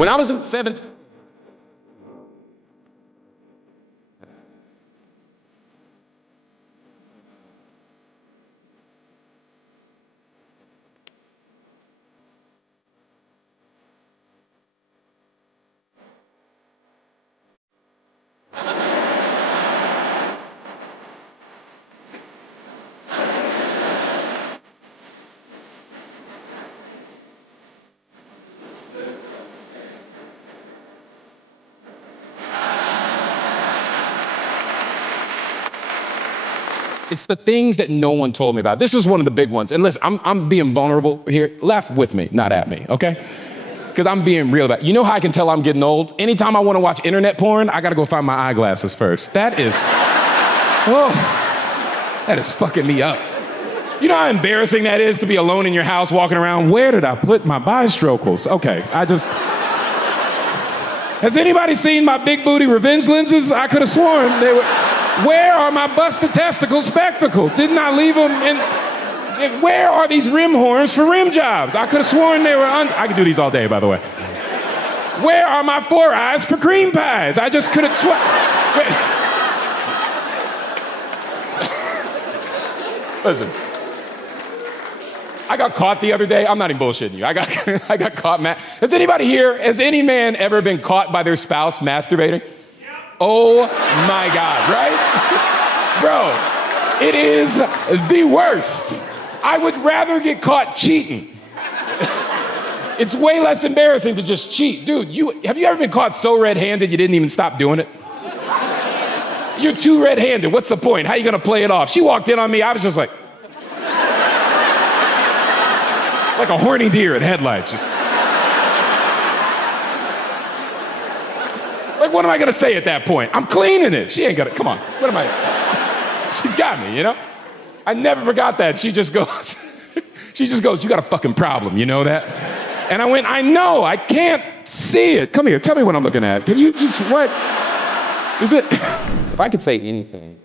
When I was in seventh, it's the things that no one told me about. This is one of the big ones. And listen, I'm being vulnerable here. Laugh with me, not at me, okay? Because I'm being real about it. You know how I can tell I'm getting old? Anytime I want to watch internet porn, I gotta go find my eyeglasses first. That is fucking me up. You know how embarrassing that is to be alone in your house walking around? Where did I put my bistrocals? Okay, Has anybody seen my big booty revenge lenses? I could have sworn they were. Where are my busted testicle spectacles? Didn't I leave them in? Where are these rim horns for rim jobs? I could have sworn they were I could do these all day, by the way. Where are my 4 eyes for cream pies? I just couldn't swear. Listen. I got caught the other day. I'm not even bullshitting you. I got caught. Has any man ever been caught by their spouse masturbating? Oh my God, right? Bro, it is the worst. I would rather get caught cheating. It's way less embarrassing to just cheat. Dude, have you ever been caught so red-handed you didn't even stop doing it? You're too red-handed. What's the point? How are you gonna play it off? She walked in on me, I was just like a horny deer in headlights. Like, what am I gonna say at that point? I'm cleaning it. She ain't gonna, come on, what am I? She's got me, you know? I never forgot that. She just goes, you got a fucking problem, you know that? And I went, I know, I can't see it. Come here, tell me what I'm looking at. Can you just, what? Is it? If I could say anything.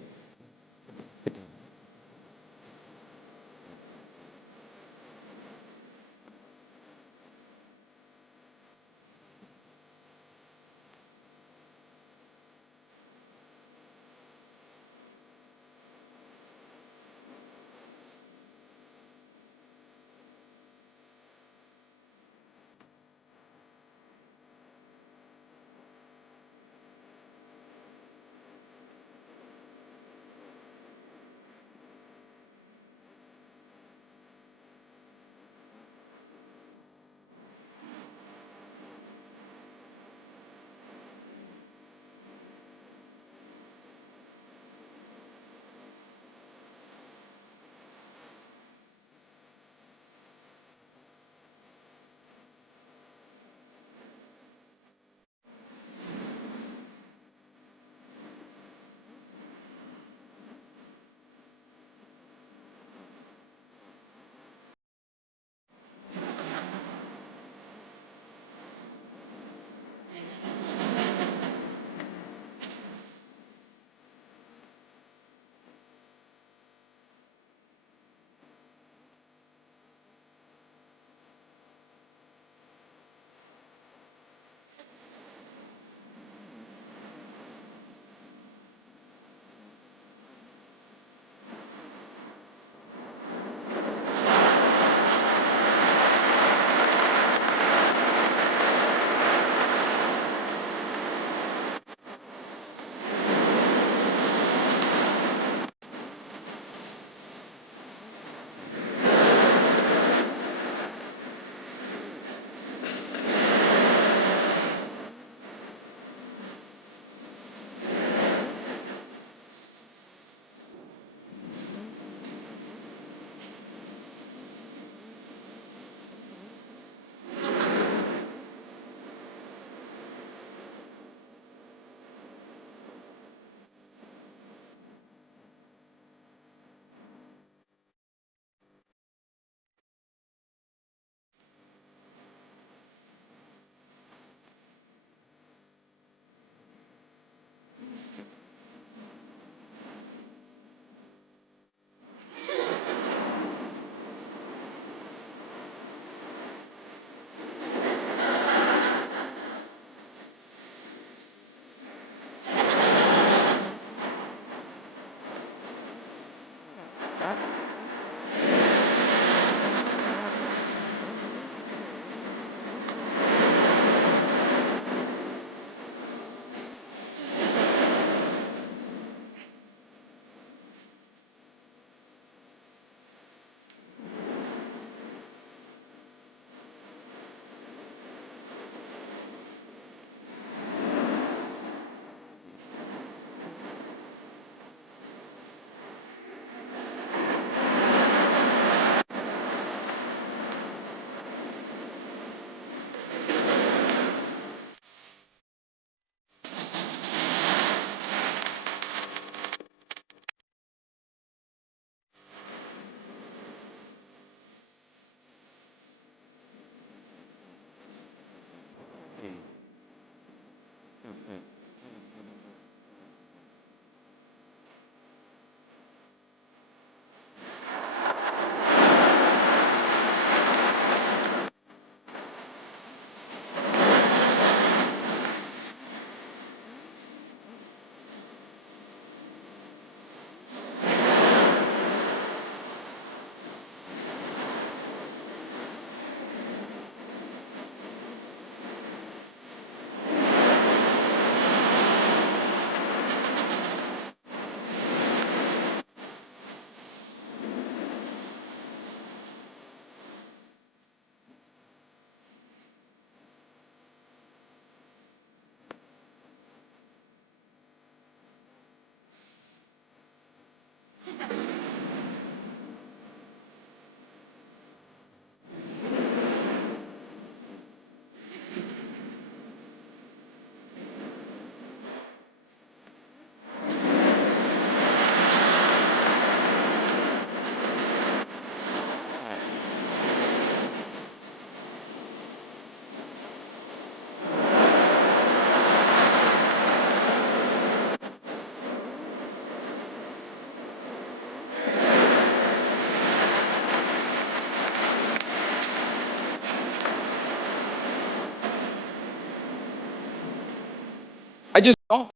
I just, oh,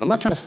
I'm not trying to.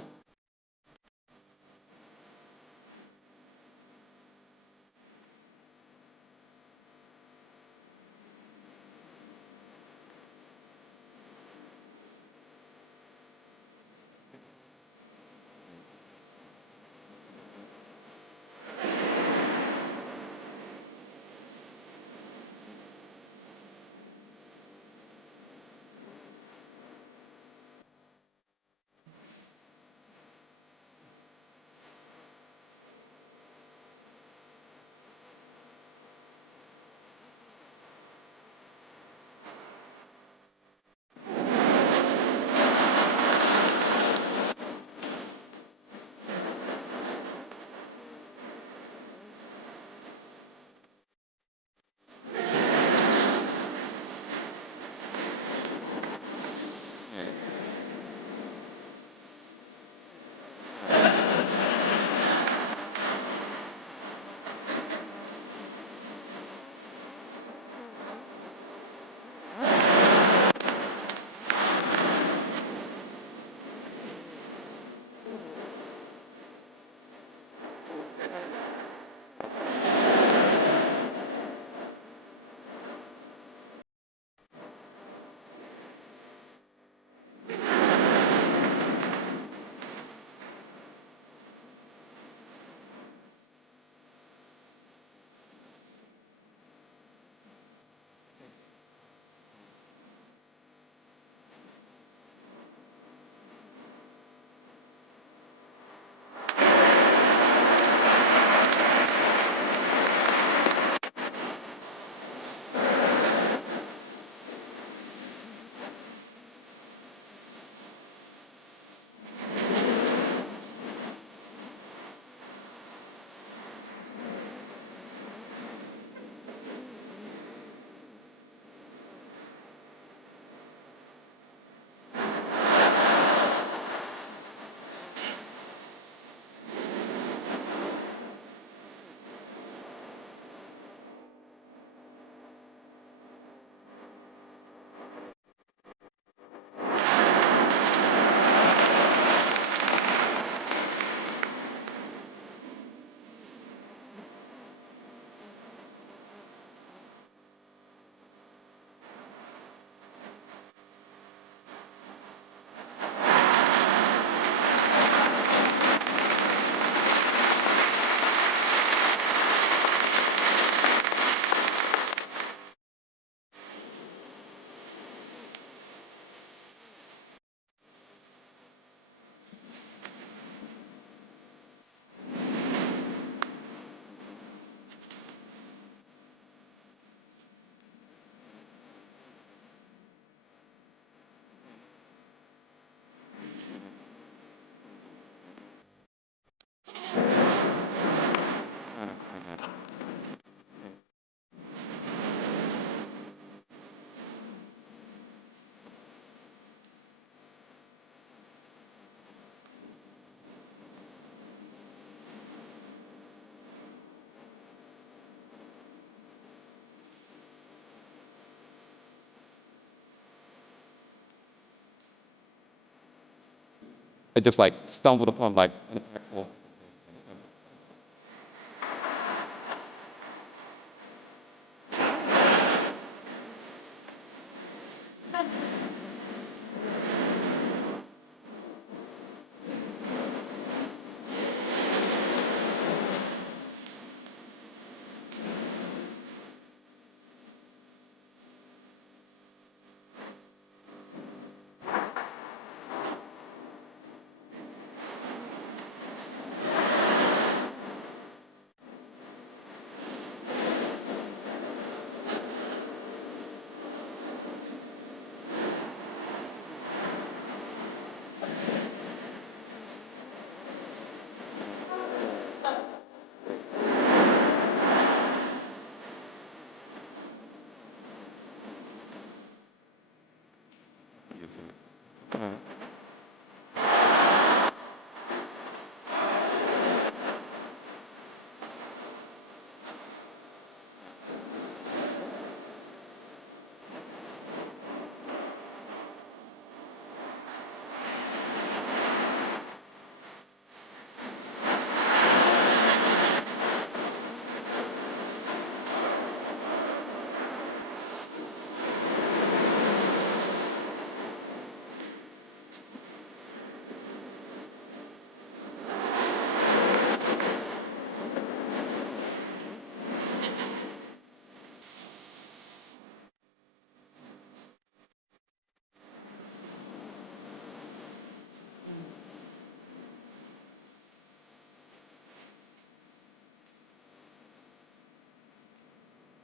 I just like stumbled upon like an actual.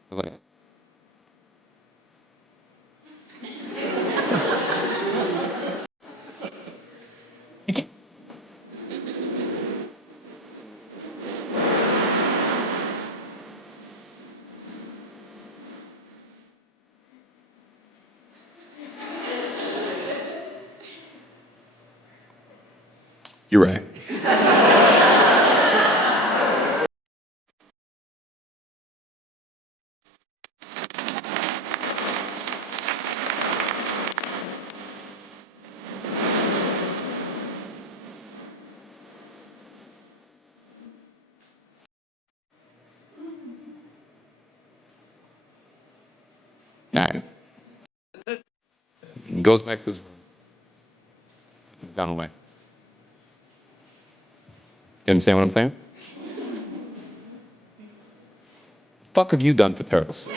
Like, You're right. All right. goes back to his room. Down away. You understand what I'm saying? Fuck have you done for turtles?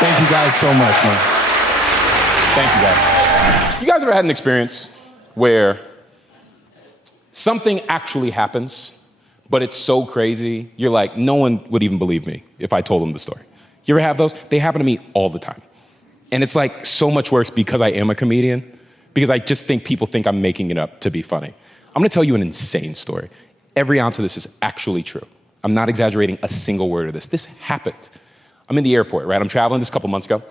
Thank you guys so much, man. Thank you guys. You guys ever had an experience where something actually happens, but it's so crazy, you're like, no one would even believe me if I told them the story? You ever have those? They happen to me all the time. And it's like so much worse because I am a comedian, because I just think people think I'm making it up to be funny. I'm gonna tell you an insane story. Every ounce of this is actually true. I'm not exaggerating a single word of this. This happened. I'm in the airport, right? I'm traveling this a couple months ago.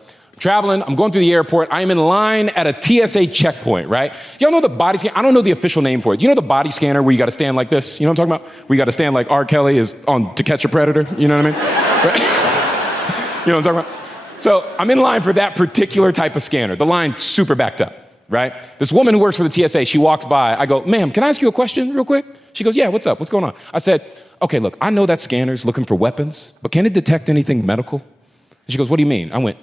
I'm going through the airport. I am in line at a TSA checkpoint, right? Y'all know the body scan? I don't know the official name for it. You know the body scanner where you gotta stand like this? You know what I'm talking about? Where you gotta stand like R. Kelly is on To Catch a Predator, you know what I mean? Right? You know what I'm talking about? So I'm in line for that particular type of scanner. The line's super backed up, right? This woman who works for the TSA, she walks by. I go, ma'am, can I ask you a question real quick? She goes, yeah, what's up? What's going on? I said, okay, look, I know that scanner's looking for weapons, but can it detect anything medical? And she goes, what do you mean? I went,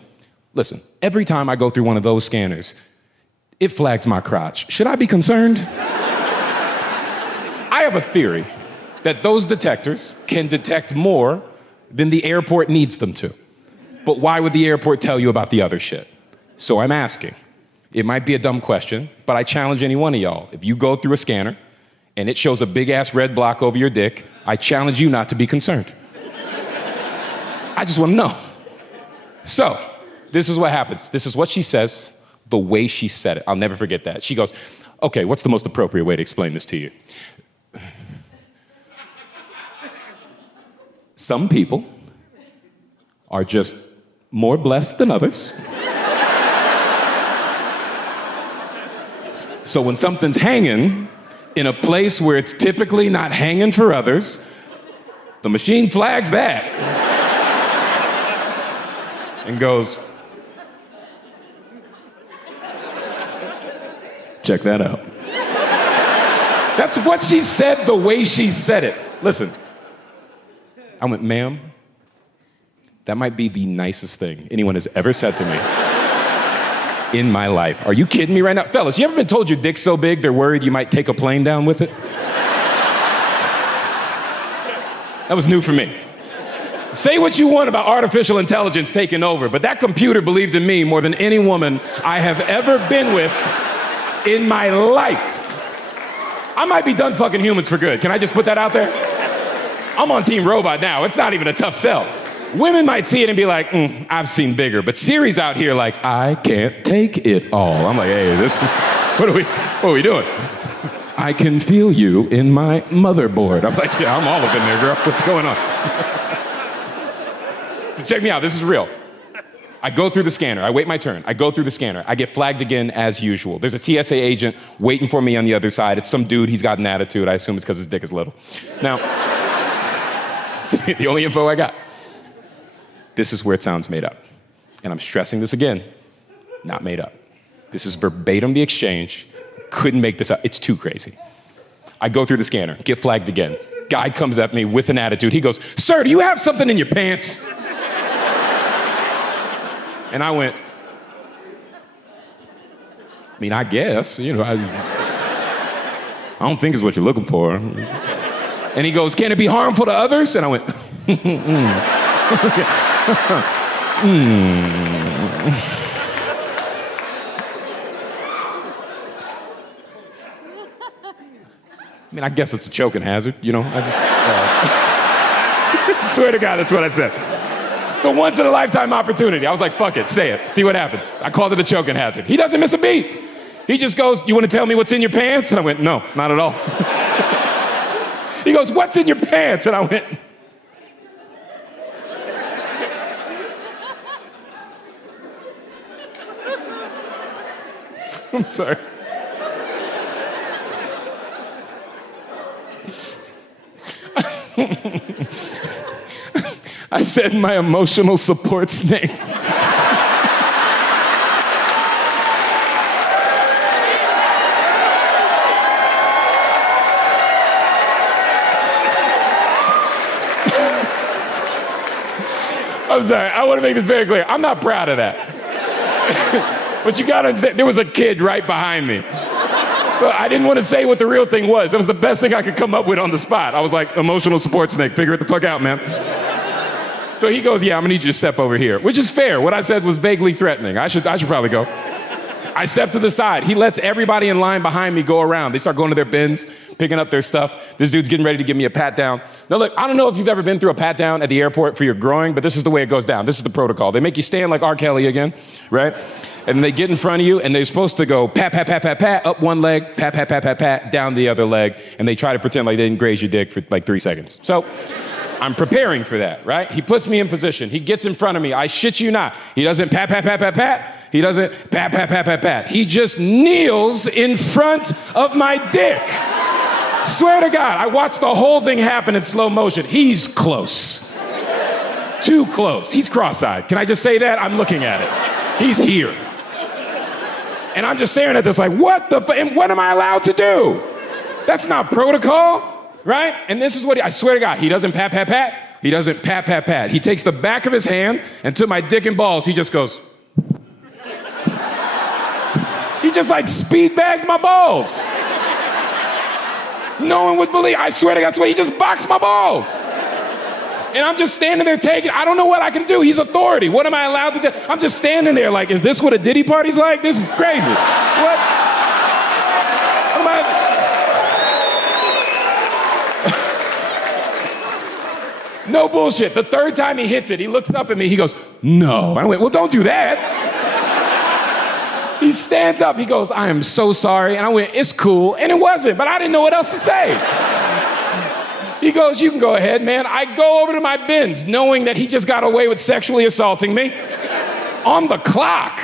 listen, every time I go through one of those scanners, it flags my crotch. Should I be concerned? I have a theory that those detectors can detect more than the airport needs them to. But why would the airport tell you about the other shit? So I'm asking. It might be a dumb question, but I challenge any one of y'all. If you go through a scanner and it shows a big ass red block over your dick, I challenge you not to be concerned. I just want to know. So, this is what happens. This is what she says, the way she said it. I'll never forget that. She goes, okay, what's the most appropriate way to explain this to you? Some people are just more blessed than others. So when something's hanging in a place where it's typically not hanging for others, the machine flags that and goes, check that out. That's what she said the way she said it. Listen, I went, ma'am, that might be the nicest thing anyone has ever said to me in my life. Are you kidding me right now? Fellas, you ever been told your dick's so big they're worried you might take a plane down with it? That was new for me. Say what you want about artificial intelligence taking over, but that computer believed in me more than any woman I have ever been with in my life. I might be done fucking humans for good. Can I just put that out there? I'm on Team Robot now. It's not even a tough sell. Women might see it and be like, I've seen bigger. But Siri's out here like, I can't take it all. I'm like, hey, what are we doing? I can feel you in my motherboard. I'm like, yeah, I'm all up in there, girl. What's going on? So check me out. This is real. I go through the scanner. I wait my turn. I go through the scanner. I get flagged again as usual. There's a TSA agent waiting for me on the other side. It's some dude. He's got an attitude. I assume it's because his dick is little. Now, the only info I got. This is where it sounds made up. And I'm stressing this again. Not made up. This is verbatim the exchange. Couldn't make this up. It's too crazy. I go through the scanner. Get flagged again. Guy comes at me with an attitude. He goes, sir, do you have something in your pants? And I went, I mean, I guess, I don't think it's what you're looking for. And he goes, can it be harmful to others? And I went, I mean, I guess it's a choking hazard, I just, swear to God, that's what I said. It's a once-in-a-lifetime opportunity. I was like, fuck it, say it, see what happens. I called it a choking hazard. He doesn't miss a beat. He just goes, you want to tell me what's in your pants? And I went, no, not at all. He goes, what's in your pants? And I went, I'm sorry. I said my emotional support snake. I'm sorry, I want to make this very clear. I'm not proud of that. But you gotta understand, there was a kid right behind me. So I didn't want to say what the real thing was. That was the best thing I could come up with on the spot. I was like, emotional support snake, figure it the fuck out, man. So he goes, yeah, I'm gonna need you to step over here, which is fair. What I said was vaguely threatening. I should probably go. I step to the side. He lets everybody in line behind me go around. They start going to their bins, picking up their stuff. This dude's getting ready to give me a pat down. Now look, I don't know if you've ever been through a pat down at the airport for your groin, but this is the way it goes down. This is the protocol. They make you stand like R. Kelly again, right? And they get in front of you, and they're supposed to go pat, pat, pat, pat, pat, up one leg, pat, pat, pat, pat, pat, down the other leg, and they try to pretend like they didn't graze your dick for like 3 seconds. So I'm preparing for that, right? He puts me in position. He gets in front of me. I shit you not. He doesn't pat, pat, pat, pat, pat. He doesn't pat, pat, pat, pat, pat. He just kneels in front of my dick. Swear to God, I watched the whole thing happen in slow motion. He's close. Too close. He's cross-eyed. Can I just say that? I'm looking at it. He's here. And I'm just staring at this like, what am I allowed to do? That's not protocol, right? And this is what I swear to God, he doesn't pat, pat, pat. He doesn't pat, pat, pat. He takes the back of his hand and to my dick and balls, he just goes. He just like speed bagged my balls. No one would believe, I swear to God, that's what he just boxed my balls. And I'm just standing there taking, I don't know what I can do. He's authority. What am I allowed to do? I'm just standing there like, is this what a Diddy party's like? This is crazy. What am I? No bullshit. The third time he hits it, he looks up at me, he goes, no. I went, well, don't do that. He stands up, he goes, I am so sorry. And I went, it's cool. And it wasn't, but I didn't know what else to say. He goes, you can go ahead, man. I go over to my bins, knowing that he just got away with sexually assaulting me on the clock.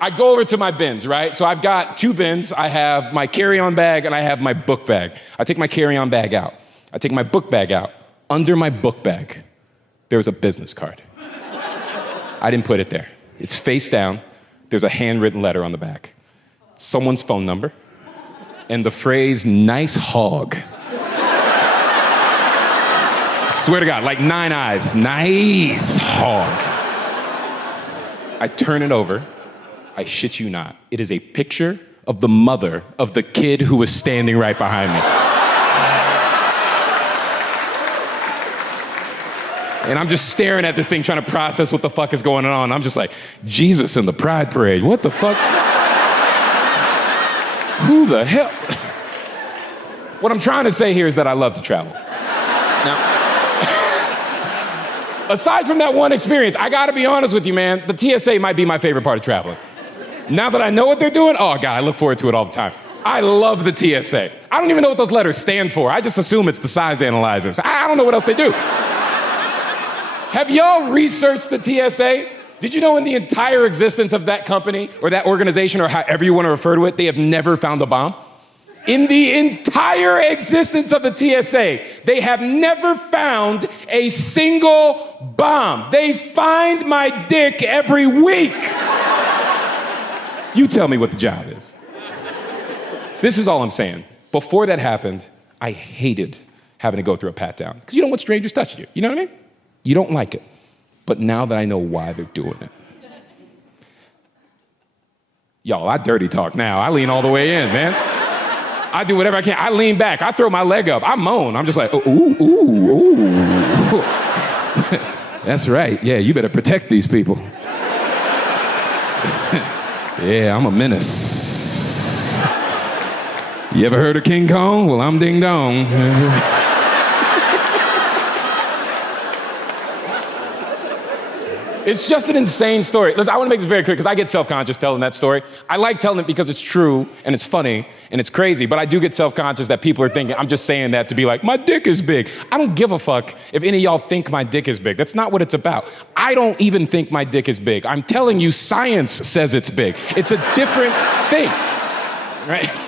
I go over to my bins, right? So I've got 2 bins. I have my carry-on bag and I have my book bag. I take my carry-on bag out. I take my book bag out. Under my book bag, there's a business card. I didn't put it there. It's face down. There's a handwritten letter on the back. Someone's phone number and the phrase, nice hog. I swear to God, like 9 eyes, nice hog. I turn it over. I shit you not. It is a picture of the mother of the kid who was standing right behind me. And I'm just staring at this thing trying to process what the fuck is going on. I'm just like, Jesus in the Pride Parade, what the fuck? Who the hell? What I'm trying to say here is that I love to travel. Now, aside from that one experience, I gotta be honest with you, man, the TSA might be my favorite part of traveling. Now that I know what they're doing, oh God, I look forward to it all the time. I love the TSA. I don't even know what those letters stand for. I just assume it's the size analyzers. I don't know what else they do. Have y'all researched the TSA? Did you know in the entire existence of that company or that organization or however you want to refer to it, they have never found a bomb? In the entire existence of the TSA, they have never found a single bomb. They find my dick every week. You tell me what the job is. This is all I'm saying. Before that happened, I hated having to go through a pat down because you don't want strangers touching you. You know what I mean? You don't like it. But now that I know why they're doing it. Y'all, I dirty talk now. I lean all the way in, man. I do whatever I can. I lean back. I throw my leg up. I moan. I'm just like, ooh, ooh, ooh. That's right. Yeah, you better protect these people. Yeah, I'm a menace. You ever heard of King Kong? Well, I'm Ding Dong. It's just an insane story. Listen, I want to make this very clear because I get self-conscious telling that story. I like telling it because it's true and it's funny and it's crazy, but I do get self-conscious that people are thinking I'm just saying that to be like, my dick is big. I don't give a fuck if any of y'all think my dick is big. That's not what it's about. I don't even think my dick is big. I'm telling you, science says it's big. It's a different thing, right?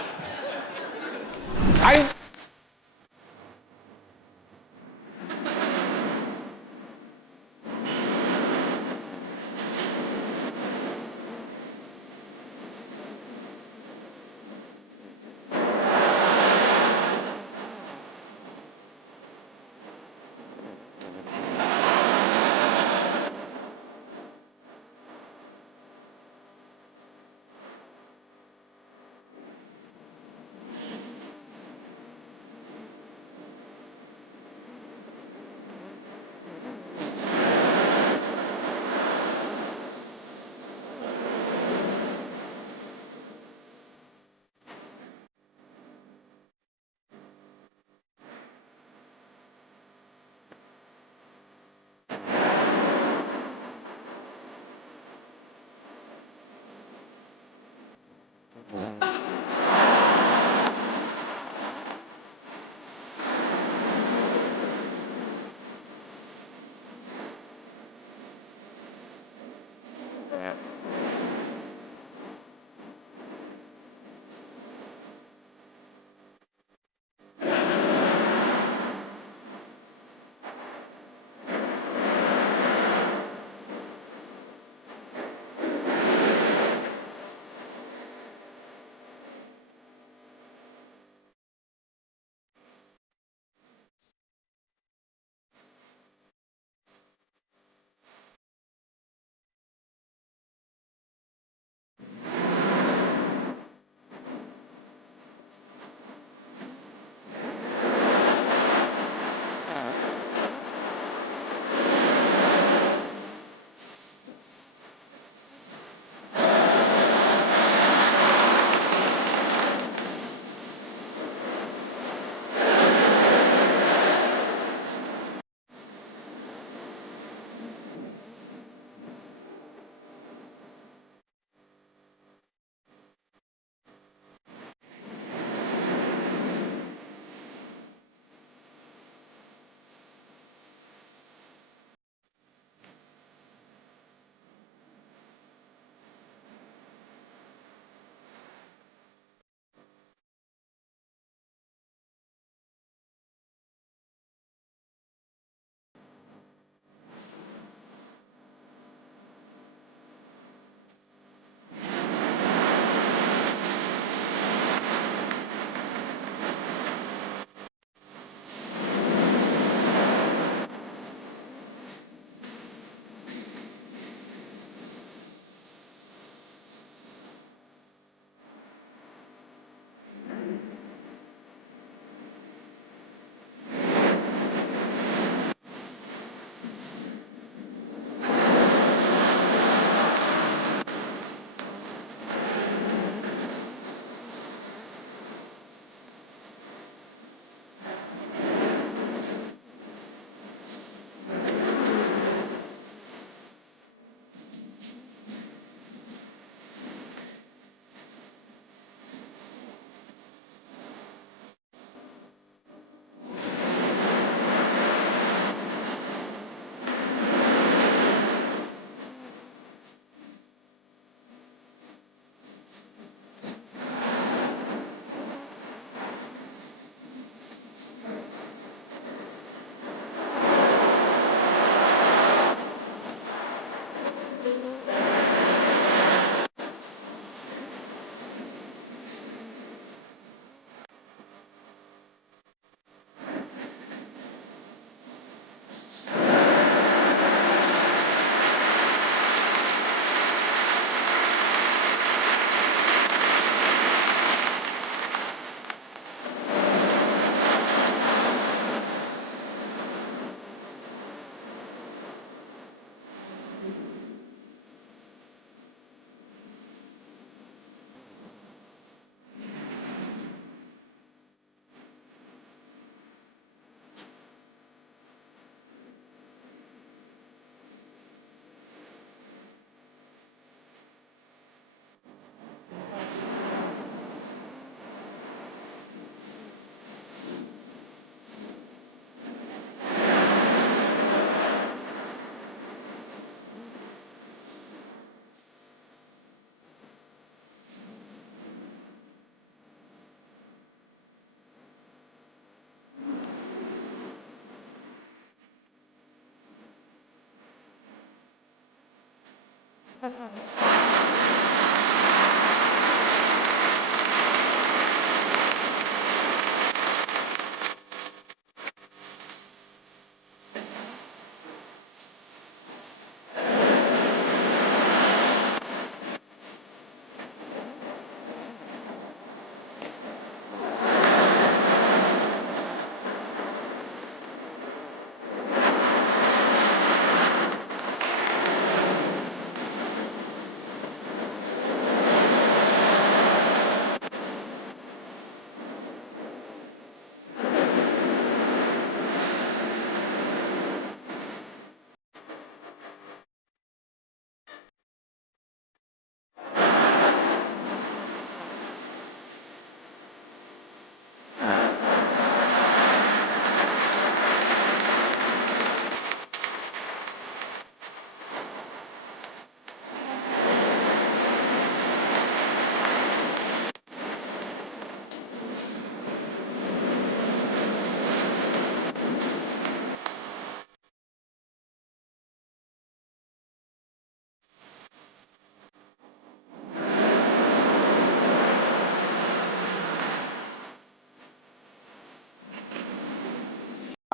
I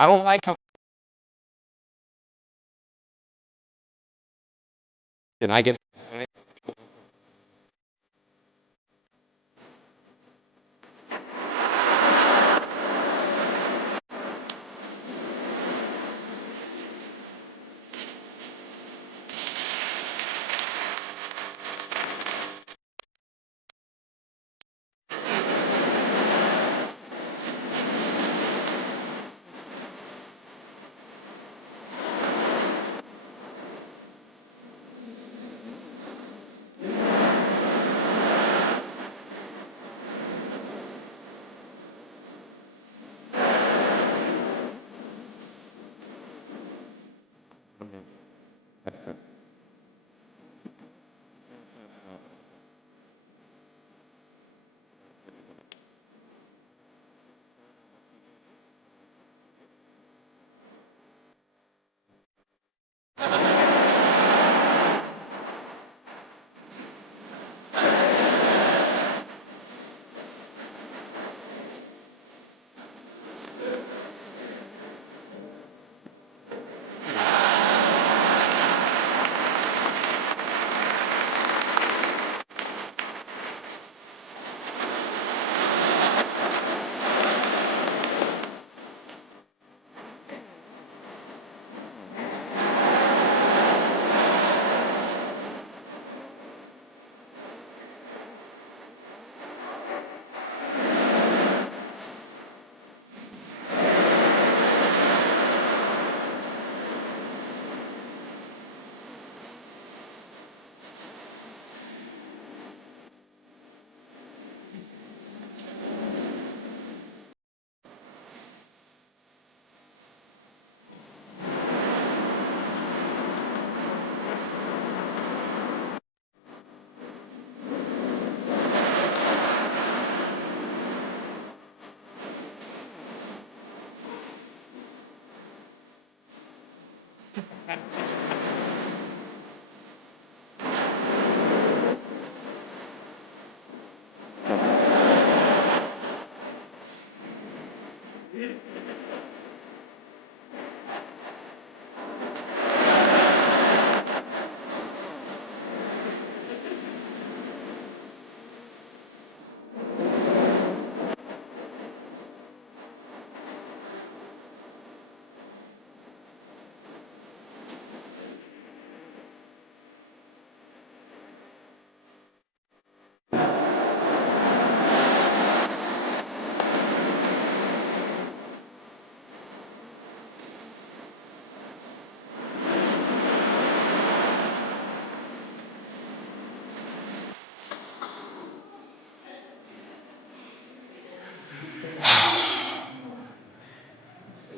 don't like how. Can I get?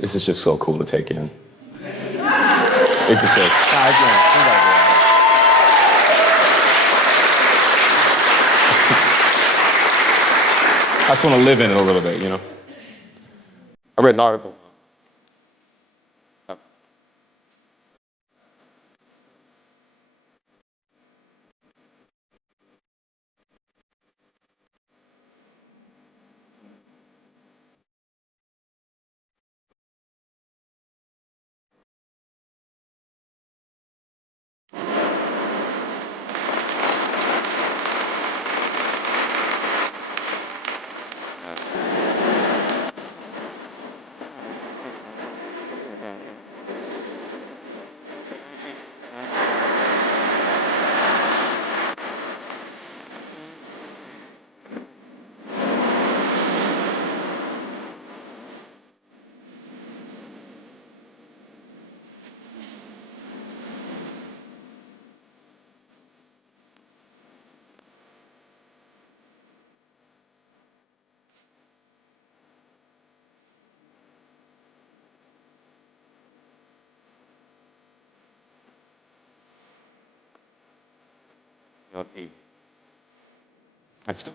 This is just so cool to take in. It just is. I just want to live in it a little bit, you know? I read an article. not a. I still.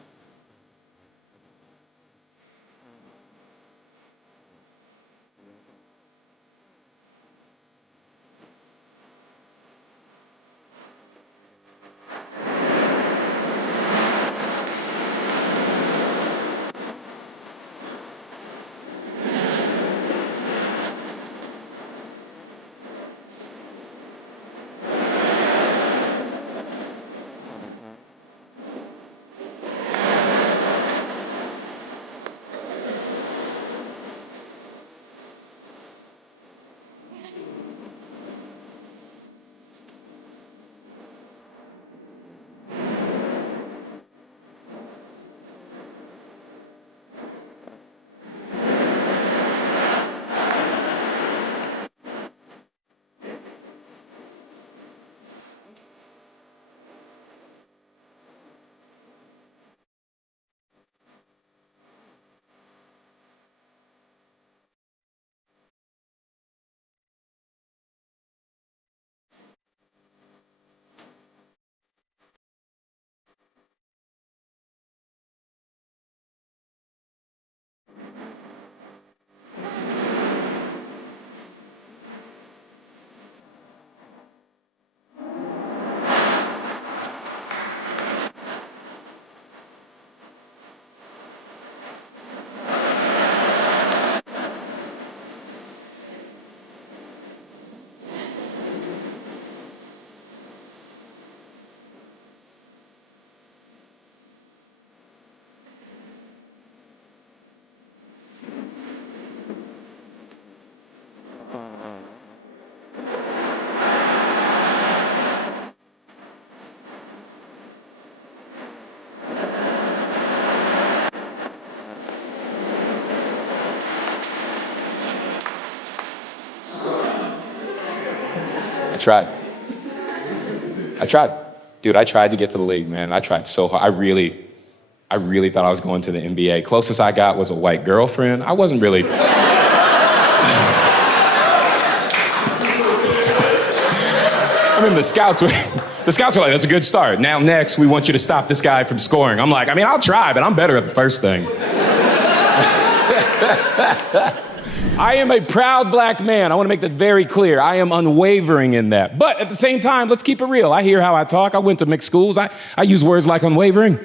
I tried. Dude, I tried to get to the league, man. I tried so hard. I really thought I was going to the NBA. Closest I got was a white girlfriend. I wasn't really. I mean, the scouts were like, that's a good start. Now next, we want you to stop this guy from scoring. I'm like, I mean, I'll try, but I'm better at the first thing. I am a proud black man. I want to make that very clear. I am unwavering in that. But at the same time, let's keep it real. I hear how I talk. I went to mixed schools. I use words like unwavering.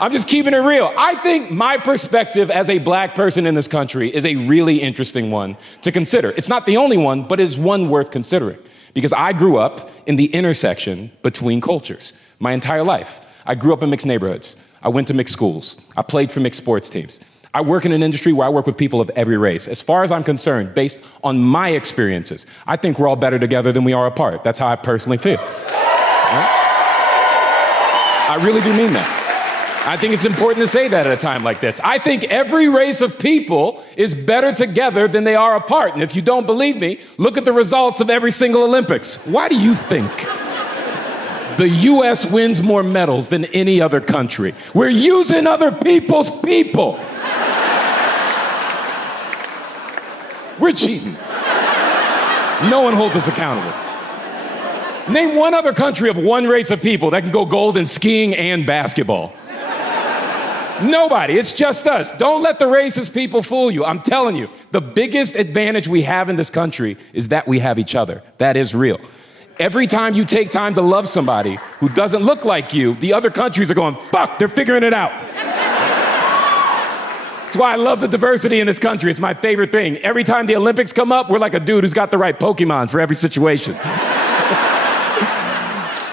I'm just keeping it real. I think my perspective as a black person in this country is a really interesting one to consider. It's not the only one, but it's one worth considering. Because I grew up in the intersection between cultures my entire life. I grew up in mixed neighborhoods. I went to mixed schools. I played for mixed sports teams. I work in an industry where I work with people of every race. As far as I'm concerned, based on my experiences, I think we're all better together than we are apart. That's how I personally feel. Right? I really do mean that. I think it's important to say that at a time like this. I think every race of people is better together than they are apart. And if you don't believe me, look at the results of every single Olympics. Why do you think the U.S. wins more medals than any other country? We're using other people's people. We're cheating. No one holds us accountable. Name one other country of one race of people that can go gold in skiing and basketball. Nobody. It's just us. Don't let the racist people fool you. I'm telling you, the biggest advantage we have in this country is that we have each other. That is real. Every time you take time to love somebody who doesn't look like you, the other countries are going, fuck, they're figuring it out. That's why I love the diversity in this country. It's my favorite thing. Every time the Olympics come up, we're like a dude who's got the right Pokemon for every situation.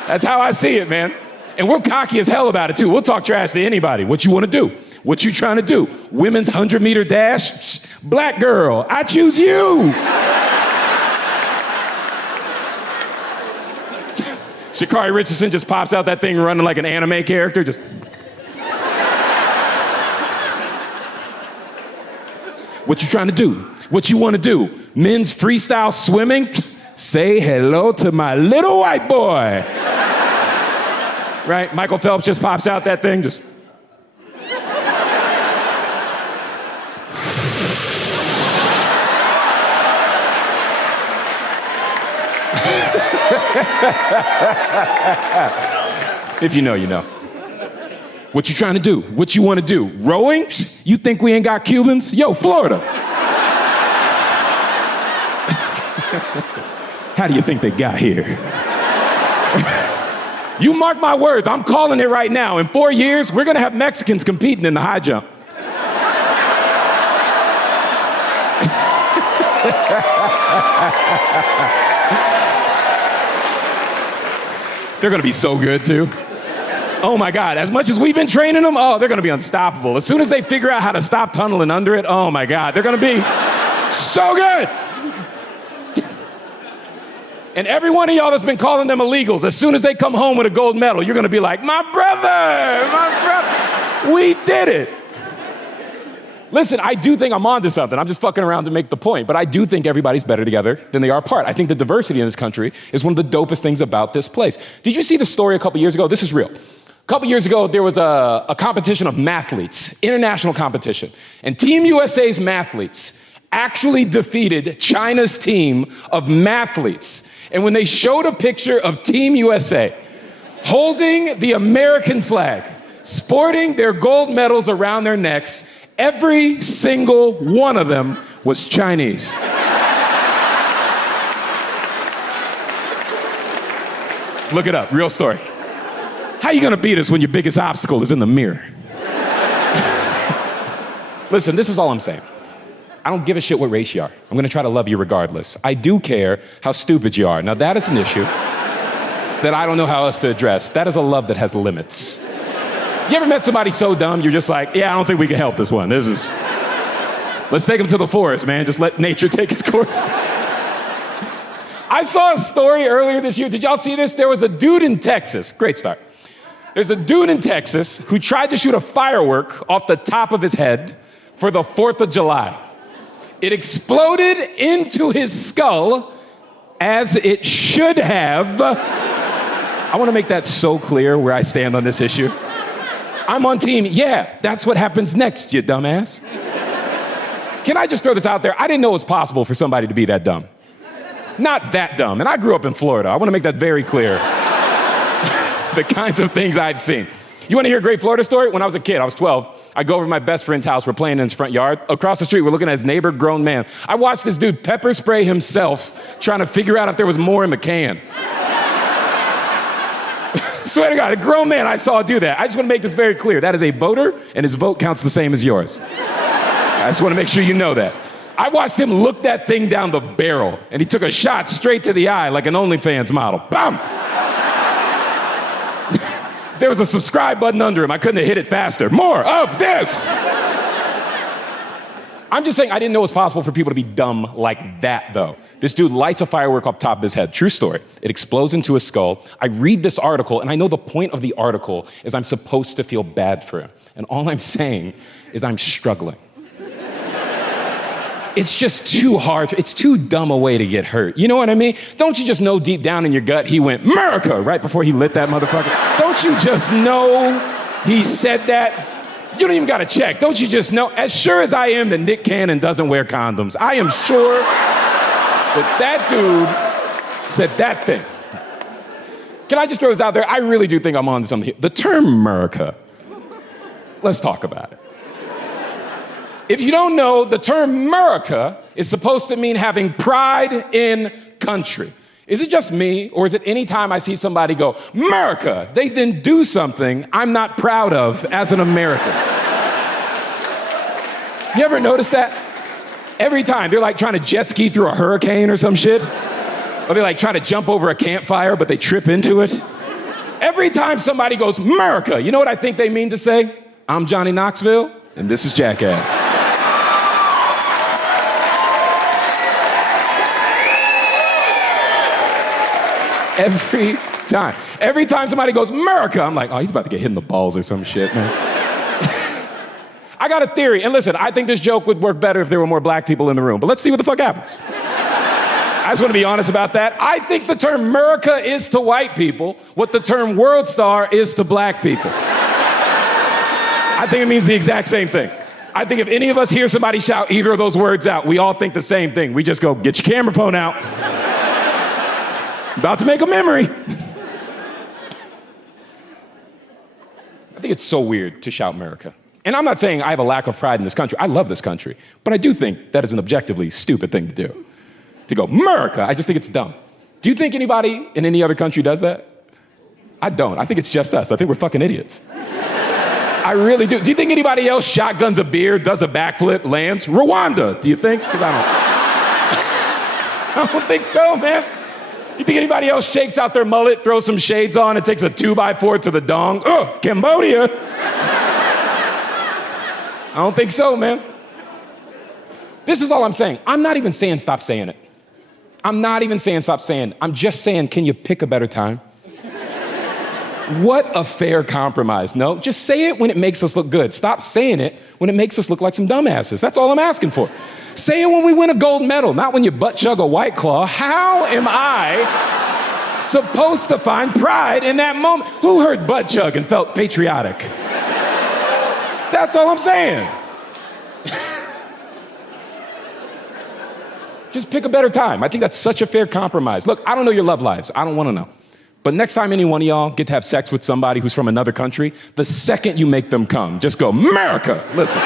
That's how I see it, man. And we're cocky as hell about it, too. We'll talk trash to anybody. What you want to do? What you trying to do? Women's 100-meter dash? Black girl, I choose you. Sha'Carri Richardson just pops out that thing running like an anime character, just. What you trying to do? What you want to do? Men's freestyle swimming? Say hello to my little white boy. Right? Michael Phelps just pops out that thing, just. If you know, you know. What you trying to do? What you want to do? Rowing? You think we ain't got Cubans? Yo, Florida. How do you think they got here? You mark my words, I'm calling it right now. In 4 years, we're gonna have Mexicans competing in the high jump. They're gonna be so good too. Oh my God, as much as we've been training them, oh, they're gonna be unstoppable. As soon as they figure out how to stop tunneling under it, oh my God, they're gonna be so good. And every one of y'all that's been calling them illegals, as soon as they come home with a gold medal, you're gonna be like, my brother, we did it. Listen, I do think I'm onto something. I'm just fucking around to make the point, but I do think everybody's better together than they are apart. I think the diversity in this country is one of the dopest things about this place. Did you see the story a couple years ago? This is real. A couple years ago, there was a competition of mathletes, international competition, and Team USA's mathletes actually defeated China's team of mathletes. And when they showed a picture of Team USA holding the American flag, sporting their gold medals around their necks, every single one of them was Chinese. Look it up, real story. How you gonna beat us when your biggest obstacle is in the mirror? Listen, this is all I'm saying. I don't give a shit what race you are. I'm gonna try to love you regardless. I do care how stupid you are. Now that is an issue that I don't know how else to address. That is a love that has limits. You ever met somebody so dumb, you're just like, yeah, I don't think we can help this one. Let's take them to the forest, man. Just let nature take its course. I saw a story earlier this year. Did y'all see this? There was a dude in Texas. Great start. There's a dude in Texas who tried to shoot a firework off the top of his head for the 4th of July. It exploded into his skull, as it should have. I want to make that so clear where I stand on this issue. I'm on team, yeah, that's what happens next, you dumbass. Can I just throw this out there? I didn't know it was possible for somebody to be that dumb. Not that dumb. And I grew up in Florida. I want to make that very clear. The kinds of things I've seen. You want to hear a great Florida story? When I was a kid, I was 12, I go over to my best friend's house. We're playing in his front yard. Across the street, we're looking at his neighbor, grown man. I watched this dude pepper spray himself, trying to figure out if there was more in the can. Swear to God, a grown man I saw do that. I just want to make this very clear. That is a voter, and his vote counts the same as yours. I just want to make sure you know that. I watched him look that thing down the barrel, and he took a shot straight to the eye like an OnlyFans model. Bam! There was a subscribe button under him. I couldn't have hit it faster. More of this! I'm just saying I didn't know it was possible for people to be dumb like that, though. This dude lights a firework off the top of his head. True story. It explodes into his skull. I read this article, and I know the point of the article is I'm supposed to feel bad for him. And all I'm saying is I'm struggling. It's just too hard. It's too dumb a way to get hurt. You know what I mean? Don't you just know deep down in your gut he went, America, right before he lit that motherfucker? Don't you just know he said that? You don't even gotta check. Don't you just know? As sure as I am that Nick Cannon doesn't wear condoms, I am sure that that dude said that thing. Can I just throw this out there? I really do think I'm on to something here. The term America, let's talk about it. If you don't know, the term America is supposed to mean having pride in country. Is it just me, or is it any time I see somebody go, America, they then do something I'm not proud of as an American? You ever notice that? Every time, they're like trying to jet ski through a hurricane or some shit. Or they like try to jump over a campfire, but they trip into it. Every time somebody goes, America, you know what I think they mean to say? I'm Johnny Knoxville, and this is Jackass. Every time. Every time somebody goes, America, I'm like, oh, he's about to get hit in the balls or some shit, man. I got a theory, and listen, I think this joke would work better if there were more black people in the room, but let's see what the fuck happens. I just want to be honest about that. I think the term America is to white people what the term world star is to black people. I think it means the exact same thing. I think if any of us hear somebody shout either of those words out, we all think the same thing. We just go, get your camera phone out. About to make a memory. I think it's so weird to shout America. And I'm not saying I have a lack of pride in this country. I love this country. But I do think that is an objectively stupid thing to do. To go, America, I just think it's dumb. Do you think anybody in any other country does that? I don't. I think it's just us. I think we're fucking idiots. I really do. Do you think anybody else shotguns a beer, does a backflip, lands? Rwanda, do you think? Because I don't think so, man. You think anybody else shakes out their mullet, throws some shades on, and takes a 2x4 to the dong? Cambodia. I don't think so, man. This is all I'm saying. I'm not even saying stop saying it. I'm not even saying stop saying it. I'm just saying, can you pick a better time? What a fair compromise. No, just say it when it makes us look good. Stop saying it when it makes us look like some dumbasses. That's all I'm asking for. Say it when we win a gold medal, not when you butt chug a White Claw. How am I supposed to find pride in that moment? Who heard butt chug and felt patriotic? That's all I'm saying. Just pick a better time. I think that's such a fair compromise. Look, I don't know your love lives. I don't want to know. But next time any one of y'all get to have sex with somebody who's from another country, the second you make them come, just go, America! Listen.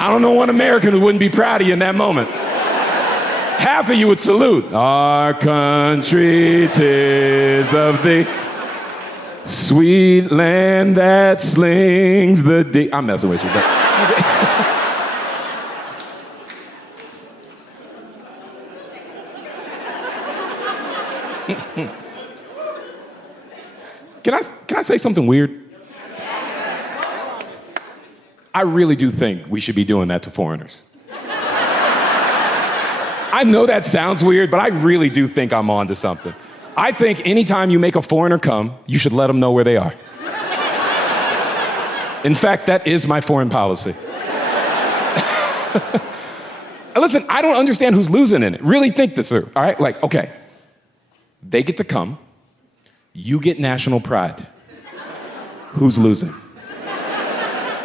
I don't know one American who wouldn't be proud of you in that moment. Half of you would salute. Our country, 'tis of thee. Sweet land that slings the deep. I'm messing with you, but. Can I say something weird? I really do think we should be doing that to foreigners. I know that sounds weird, but I really do think I'm on to something. I think anytime you make a foreigner come, you should let them know where they are. In fact, that is my foreign policy. Listen, I don't understand who's losing in it. Really think this through, all right? Like, okay, they get to come, you get national pride. Who's losing?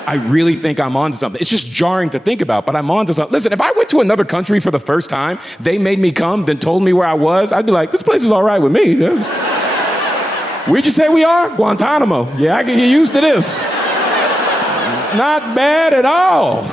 I really think I'm onto something. It's just jarring to think about, but I'm onto something. Listen, if I went to another country for the first time, they made me come, then told me where I was, I'd be like, this place is all right with me. Where'd you say we are? Guantanamo. Yeah, I can get used to this. Not bad at all.